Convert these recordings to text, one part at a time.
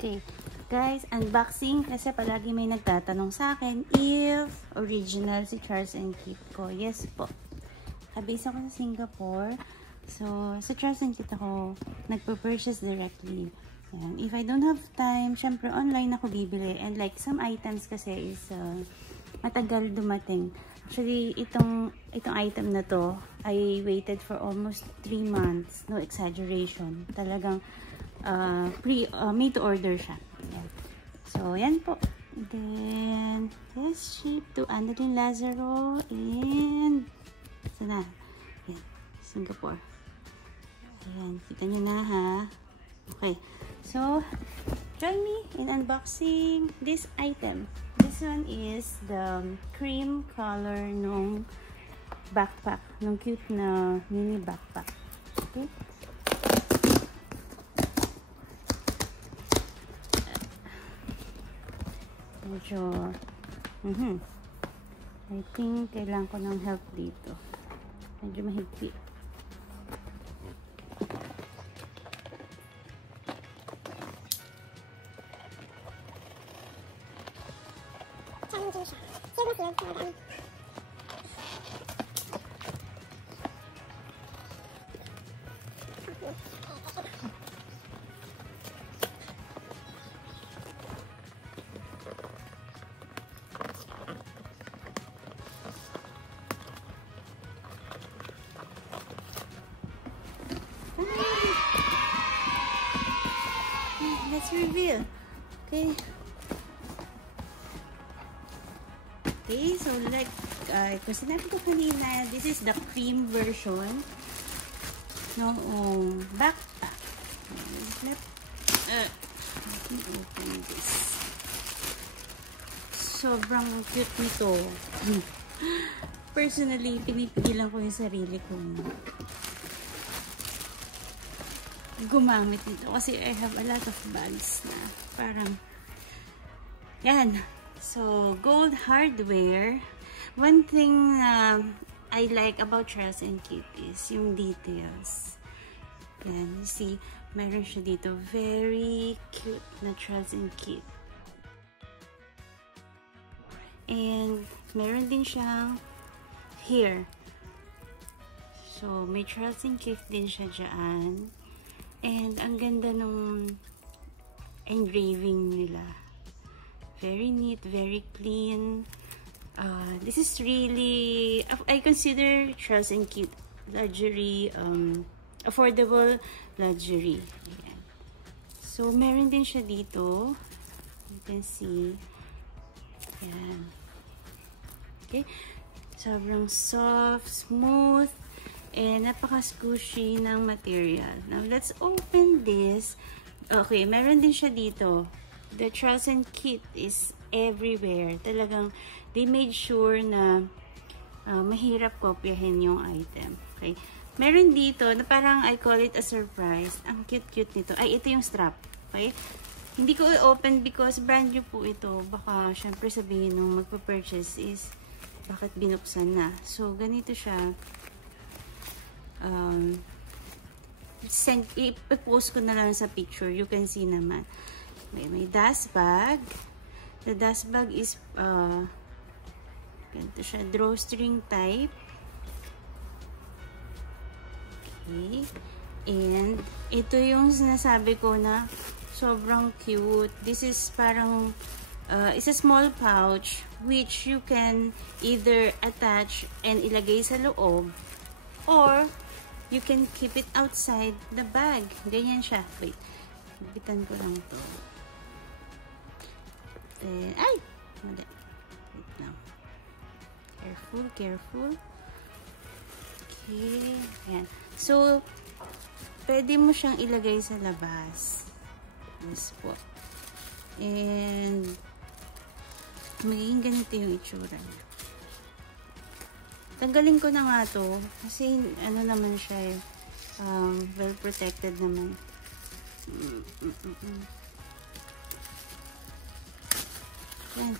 Okay, guys, unboxing kasi palagi may nagtatanong sa akin if original si Charles & Keith ko. Yes po. Kabase ako sa Singapore. So, sa Charles & Keith ako nagpo-purchase directly. Yan. If I don't have time, syempre online ako bibili. And like some items kasi is matagal dumating. Actually, itong item na to, I waited for almost 3 months. No exaggeration. Talagang made to order siya. Yan. So, yan po. Then, yes, ship to Annalyn Lazaro and sana? Yan, Singapore. Ayan, kita nyo na ha. Okay. So, join me in unboxing this item. This one is the cream color nung backpack. Nung cute na mini backpack. Okay. Medyo, I think kailangan ko ng help dito. Medyo mahigpit. Challenging siya. Seriously, madam. Let's reveal. Okay. Okay, so like, kung sinabi ko kanina, this is the cream version ng backpack. Let me open this. Sobrang cute nito. Personally, pinipigilan ko yung sarili ko gumamit nito kasi I have a lot of bags na parang yan. So, gold hardware. One thing I like about Charles & Keith is yung details. Yan, you see, meron siya dito. Very cute na Charles & Keith. And, meron din siyang here. So, may Charles & Keith din siya dyan. And, ang ganda nung engraving nila. Very neat, very clean. This is really, I consider Charles & Keith luxury, affordable luxury. Ayan. So, meron din siya dito. You can see. Ayan. Okay. Sobrang soft, smooth, and napaka-squishy ng material. Now, let's open this. Okay, meron din siya dito. The Charles & Keith is everywhere. Talagang, they made sure na mahirap kopyahin yung item. Okay. Meron dito, na parang I call it a surprise. Ang cute-cute nito. Ay, ito yung strap. Okay. Hindi ko i-open because brand new po ito. Baka, syempre sabihin nung magpa-purchase is, bakit binuksan na? So, ganito siya. I-post ko na lang sa picture. You can see naman. May dust bag. The dust bag is ganito siya, drawstring type. Okay. And ito yung sinasabi ko na sobrang cute. This is parang it's a small pouch which you can either attach and ilagay sa loob or you can keep it outside the bag. Ganyan siya. Wait. Bitan ko lang to. Then, ay! Mali. Wait lang. Careful, careful. Okay. Ayan. So, pwede mo siyang ilagay sa labas. Yes po. And, magiging ganito yung itsura niya. Tanggalin ko na nga to kasi ano naman siya well protected naman. Yan.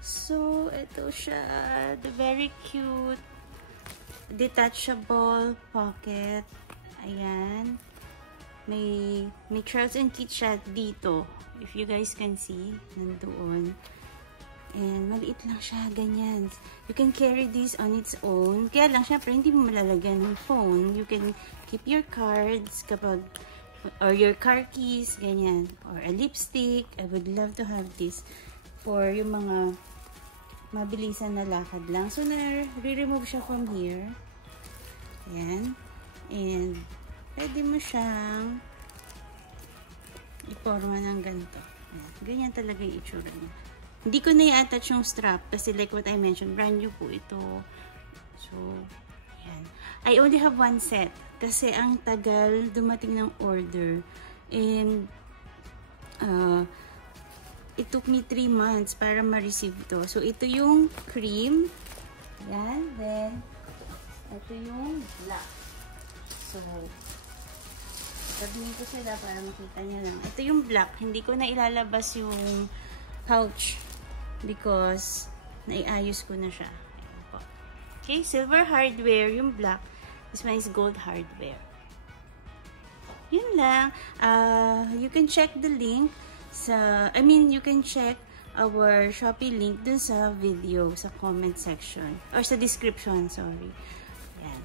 So, ito siya. The very cute detachable pocket. Ayan. may Charles & Keith siya dito. If you guys can see, nandoon. And maliit lang siya, ganyan. You can carry this on its own. Kaya lang, syempre, hindi mo malalagyan ng phone. You can keep your cards kapag, or your car keys, ganyan. Or a lipstick. I would love to have this for yung mga mabilisan na lakad lang. So, na-remove siya from here. Ayan. And, pwede mo siyang iporma ng ganito. Ayan. Ganyan talaga yung itsura niya. Hindi ko na i-attach yung strap kasi like what I mentioned, brand new po ito. So, ayan. I only have one set kasi ang tagal dumating ng order. And, it took me 3 months para ma-receive to. So, ito yung cream. Ayan. Then, ito yung black. So, sabihin ko sila para makita niya lang. Ito yung black. Hindi ko na ilalabas yung pouch because naiayos ko na siya. Ayan po. Okay, silver hardware. Yung black. This one is gold hardware. Yun lang. You can check the link you can check our Shopee link dun sa video, sa comment section. Or sa description, sorry. Ayan.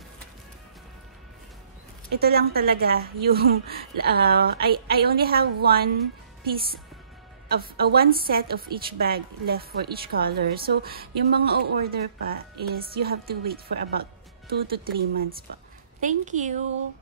Ito lang talaga yung I only have one piece of one set of each bag left for each color. So, yung mga o-order pa is you have to wait for about 2 to 3 months pa. Thank you!